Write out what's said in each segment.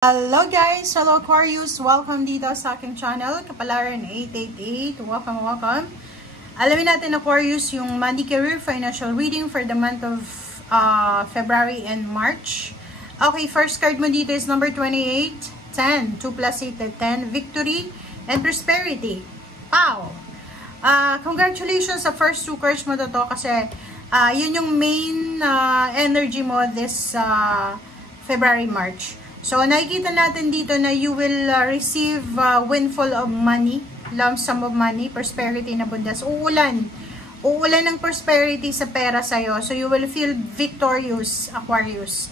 Hello guys! Hello Aquarius! Welcome dito sa aking channel, Kapalaran 888. Welcome. Alamin natin Aquarius yung money, career, financial reading for the month of February and March. Okay, first card mo dito is number 28, 10. 2 plus 8 is 10. Victory and prosperity. Wow! Congratulations sa first two cards mo to kasi yun yung main energy mo this February, March. So, nakikita natin dito na you will receive windfall of money, lump sum of money, prosperity na bundas. Uulan ng prosperity sa pera sa'yo. So, you will feel victorious, Aquarius.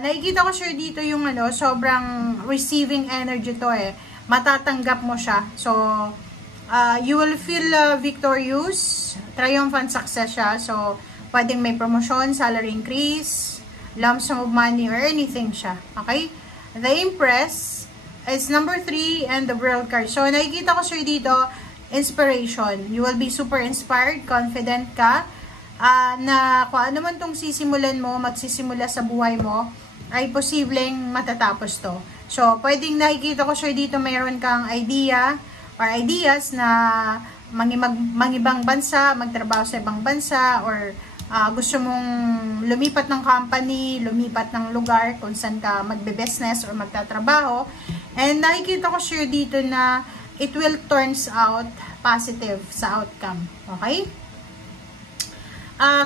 Nakikita ko sure dito yung sobrang receiving energy to Matatanggap mo siya. So, you will feel victorious, triumphant success siya. So, pwedeng may promotion, salary increase, lump sum of money or anything siya. Okay? The Empress is number 3 and the World card. So, nakikita ko sir dito, inspiration. You will be super inspired, confident ka, na kung ano man tong sisimulan mo, magsisimula sa buhay mo, ay posibleng matatapos to. So, pwedeng nakikita ko sir dito, mayroon kang idea or ideas na mangibang bansa, magtrabaho sa ibang bansa, or gusto mong lumipat ng company, lumipat ng lugar kung saan ka magbe-business or magtatrabaho. And nakikita ko sure dito na it will turns out positive sa outcome. Okay?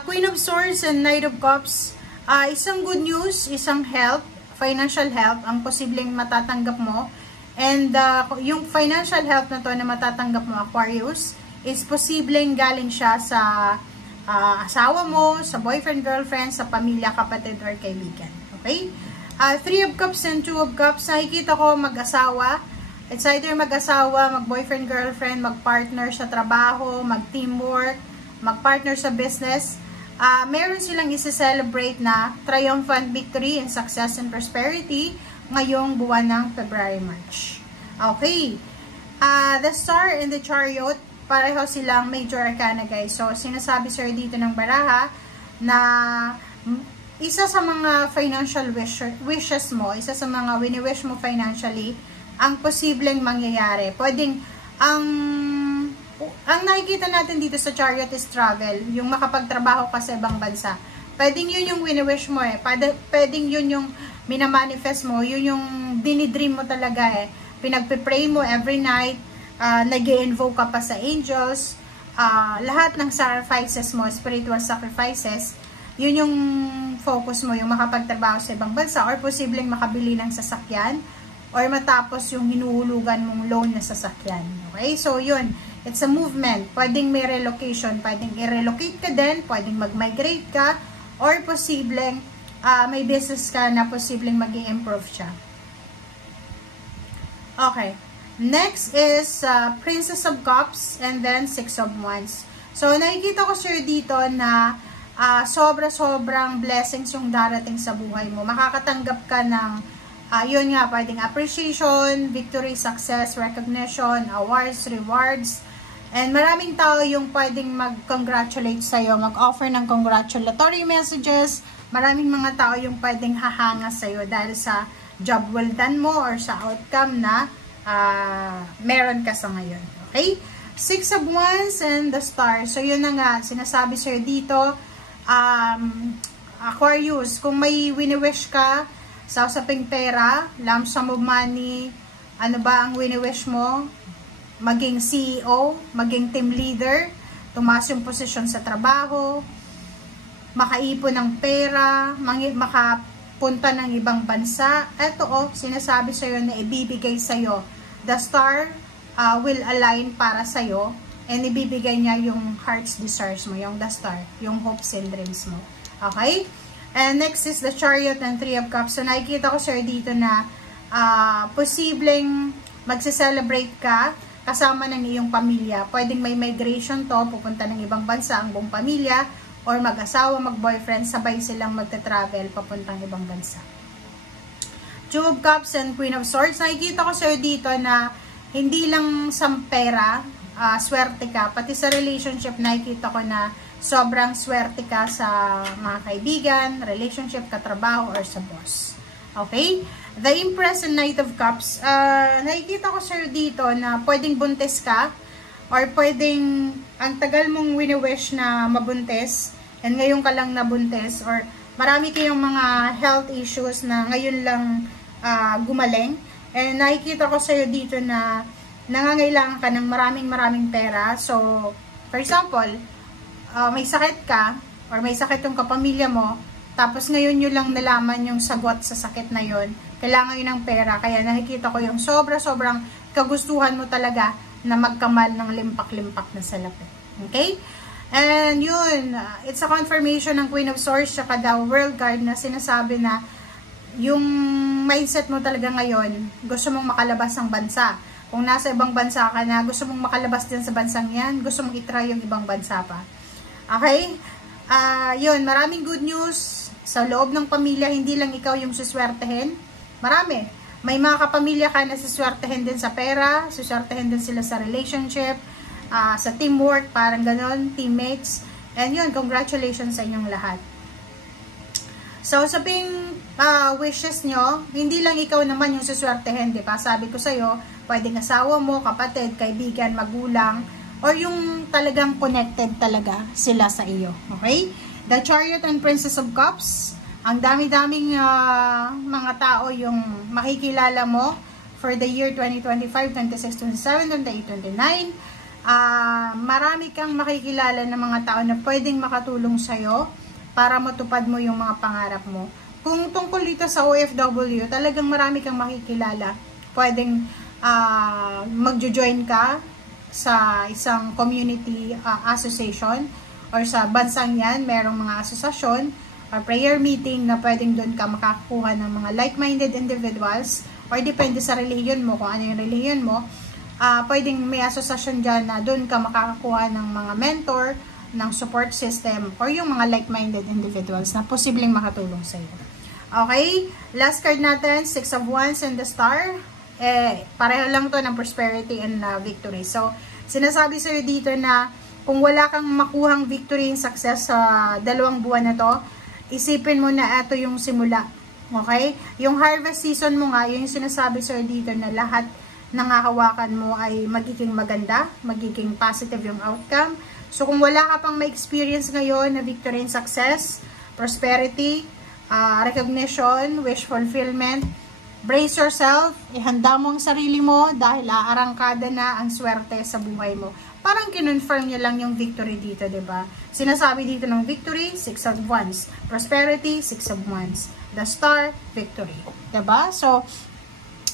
Queen of Swords and Knight of Cups. Isang good news, isang help, financial help, ang posibleng matatanggap mo. And yung financial help na to na matatanggap mo, Aquarius, is posibleng galing siya sa asawa mo, sa boyfriend, girlfriend, sa pamilya, kapatid, or kaibigan. Okay? 3 of Cups and 2 of Cups. Nakikita ko mag-asawa. It's either mag-asawa, mag-boyfriend, girlfriend, mag-partner sa trabaho, mag-teamwork, mag-partner sa business. Meron silang isi-celebrate na triumphant victory and success and prosperity ngayong buwan ng February, March. Okay. The Star and the Chariot, pareho silang major arcana guys. So, sinasabi sir dito ng baraha na isa sa mga financial wishes mo, isa sa mga wini-wish mo financially, ang posibleng mangyayari. Pwedeng, ang nakikita natin dito sa Chariot is travel, yung makapagtrabaho ka sa ibang bansa. Pwedeng yun yung wini-wish mo Pwedeng yun yung minamanifest mo, yun yung dinidream mo talaga Pinagpipray mo every night, nag-i-invoke ka pa sa angels, lahat ng sacrifices mo, spiritual sacrifices, yun yung focus mo, yung makapagtrabaho sa ibang bansa, or posibleng makabili ng sasakyan, or matapos yung hinuhulugan mong loan na sasakyan. Okay? So, yun. It's a movement. Pwedeng may relocation, pwedeng i-relocate ka din, pwedeng mag-migrate ka, or posibleng may business ka na posibleng mag-i-improve siya. Okay. Next is Princess of Cups and then 6 of Wands. So, nakikita ko sir dito na sobra-sobrang blessings yung darating sa buhay mo. Makakatanggap ka ng, yun nga, pwedeng appreciation, victory, success, recognition, awards, rewards. And maraming tao yung pwedeng mag-congratulate sa'yo, mag-offer ng congratulatory messages. Maraming mga tao yung pwedeng hahanga sa'yo dahil sa job well done mo or sa outcome na meron ka sa ngayon. Okay? 6 of Wands and the Star. So, yun na nga. Sinasabi sa'yo dito, Aquarius, kung may wini-wish ka sa usaping pera, lump sum of money, ano ba ang wini-wish mo? Maging CEO, maging team leader, tumaas yung posisyon sa trabaho, makaipon ng pera, makapunta ng ibang bansa. Ito sinasabi sa'yo na ibibigay sa'yo. The Star will align para sa'yo and ibibigay niya yung heart's desires mo, yung The Star, yung hopes and dreams mo. Okay? And next is the Chariot and 3 of Cups. So, nakikita ko sir dito na posibleng magse-celebrate ka kasama ng iyong pamilya. Pwedeng may migration to, pupunta ng ibang bansa ang buong pamilya, or mag-asawa, mag-boyfriend, sabay silang magta-travel papuntang ibang bansa. 2 of Cups and Queen of Swords. Nakikita ko sir dito na hindi lang sa pera, swerte ka, pati sa relationship nakikita ko na sobrang swerte ka sa mga kaibigan, relationship, katrabaho, or sa boss. Okay? The Empress and Knight of Cups. Nakikita ko sa'yo dito na pwedeng buntis ka or pwedeng ang tagal mong wini-wish na mabuntis and ngayon ka lang nabuntis or marami kayong mga health issues na ngayon lang gumaling. And nakikita ko sa'yo dito na nangangailangan ka ng maraming pera. So, for example, may sakit ka or may sakit yung kapamilya mo, tapos ngayon nyo lang nalaman yung sagot sa sakit na yon, kailangan yun ng pera. Kaya nakikita ko yung sobrang kagustuhan mo talaga na magkamal ng limpak-limpak na salapi. Okay? And yun, it's a confirmation ng Queen of Swords tsaka the World Card na sinasabi na yung mindset mo talaga ngayon, gusto mong makalabas ng bansa. Kung nasa ibang bansa ka na, gusto mong makalabas din sa bansang yan, gusto mong itry yung ibang bansa pa. Okay? Yun, maraming good news sa loob ng pamilya, hindi lang ikaw yung suswertehin. Marami. May mga kapamilya ka na suswertehin din sa pera, suswertehin din sila sa relationship, sa teamwork, parang ganon, teammates. And yun, congratulations sa inyong lahat. So, sabing wishes nyo, hindi lang ikaw naman yung suswertehin, di ba? Sabi ko sa'yo, pwedeng asawa mo, kapatid, kaibigan, magulang, or yung talagang connected talaga sila sa iyo. Okay? The Chariot and Princess of Cups. Ang dami-daming mga tao yung makikilala mo for the year 2025, 26, 27, 28, 29. Marami kang makikilala ng mga tao na pwedeng makatulong sa'yo para matupad mo yung mga pangarap mo. Kung tungkol dito sa OFW, talagang marami kang makikilala. Pwedeng magjo-join ka sa isang community association or sa bansang yan, merong mga asosasyon or prayer meeting na pwedeng doon ka makakuha ng mga like-minded individuals or depende sa relihiyon mo, kung ano yung relihiyon mo. Pwedeng may asosasyon dyan na doon ka makakakuha ng mga mentor, ng support system, or yung mga like-minded individuals na posibleng makatulong sa iyo. Okay? Last card natin, Six of Wands and the Star. Pareho lang to ng prosperity and victory. So, sinasabi sa iyo dito na kung wala kang makuhang victory and success sa 2 buwan na to, isipin mo na ito yung simula. Okay? Yung harvest season mo nga, yung sinasabi sa iyo dito na lahat ng hahawakan mo ay magiging maganda, magiging positive yung outcome. So, kung wala ka pang ma-experience ngayon na victory and success, prosperity, recognition, wish fulfillment, brace yourself, ihanda mo ang sarili mo dahil aarangkada na ang swerte sa buhay mo. Parang kinonfirm niya lang yung victory dito, diba? Sinasabi dito ng victory, 6 of Wands. Prosperity, 6 of Wands. The Star, victory. Diba? So,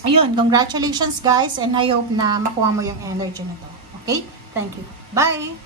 ayun, congratulations guys and I hope na makuha mo yung energy na to. Okay? Thank you. Bye!